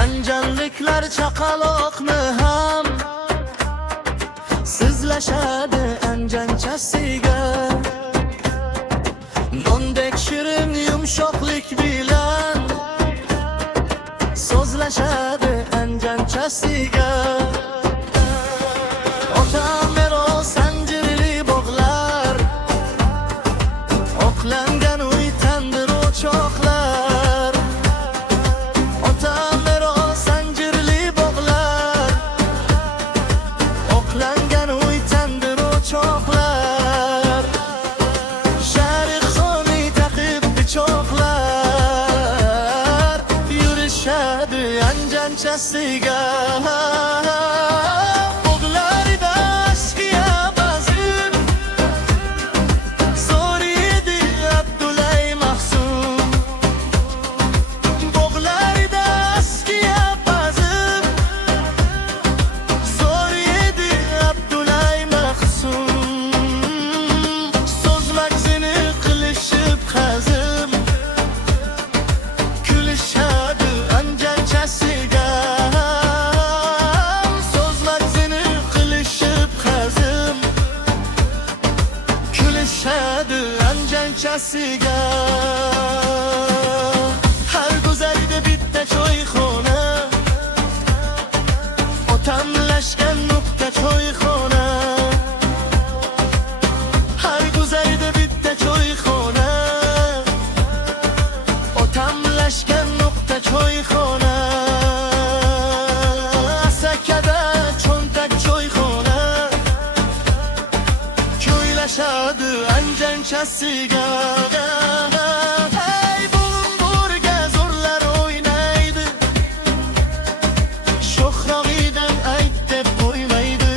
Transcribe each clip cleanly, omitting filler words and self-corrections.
Anjanliklar chaqaloqni ham sizlashadi anjanchasiga. Nondek shirin yumshoqlik bilan so'zlashadi anjanchasiga. Ota meros zanjirli bog'lar, oqlangan uy tandir o'choqlar. Ota meros zanjirli bog'lar, oqlangan uy tandir o'choqlar. Sharixsoni taqib bichoqlar, yurishadi anjanchasiga. Anjanchasiga. Har guzarida bitta choyxona, otamlashgan nuqta choyxona. Har guzarida bitta choyxona, otamlashgan nuqta choyxona. Asakada cho'ntak choyxona, ko'ylashadi anjanchasiga. Hey bulburga zo'rlar o'ynaydi, sho'xrog'idan ayt deb qo'ymaydi.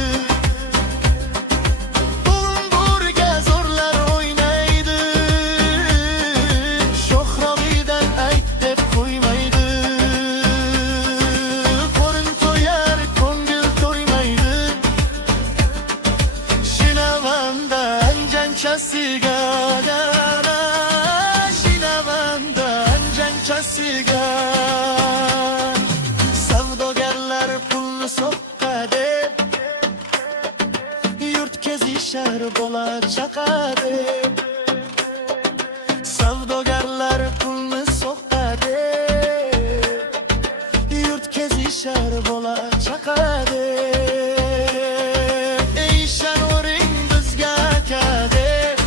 Bulburga zo'rlar o'ynaydi, sho'xrog'idan ayt deb qo'ymaydi. Qo'rin to'yar, ko'ngil to'ymaydi, shinavanda anjanchasiga. Shinavanda anjanchasiga. Savdogarlar pulni soqqa deb yurt kezishar bola chaqa deb. Savdogarlar pulni soqqa deb yurt kezishar bola chaqa deb. Ey shanoring bizga aka deb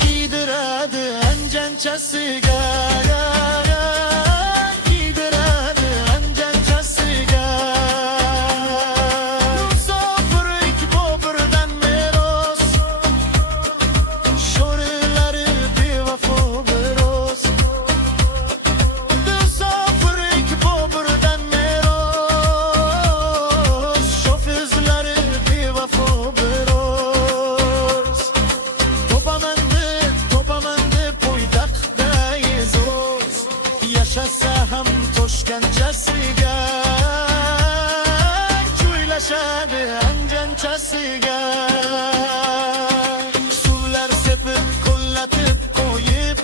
kiydiradi anjanchasiga. Kiydiradi anjanchasiga. Musofirlik bobirdan meros, sho'rilari bevafo biroz. Musofirlik bobirdan meros, shofizlari bevafo biroz. Topaman deb poydaqda e'zoz, yashasa ham toshkanchasiga. Kuylashadi anjanchasiga. Suvlar sepib qo'llatib qo'yib,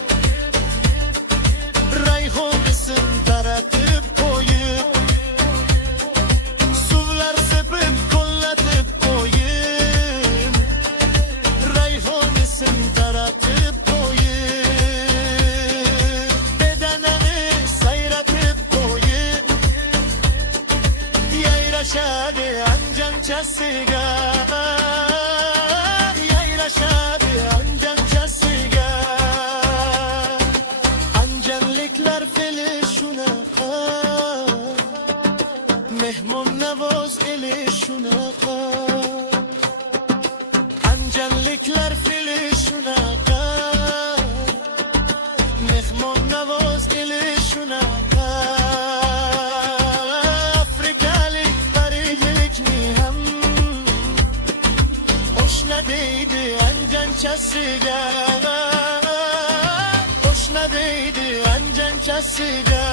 rayhon ism taratib qo'yib. Suvlar sepib qo'llatib qo'yib, rayhon ism taratib qo'yib. Bedanani sayratib qo'yib, yayrashadi anjanchasiga. Yayrashadi anjanchasiga. Anjanliklar fe'li shunaqa, mehmon navoz eli shunaqa. Anjanliklar fe'li shunaqa, mehmon navoz eli shunaqa. Afrikalik parijlikni ham oshna deydi anjanchasiga. Oshna deydi anjanchasiga.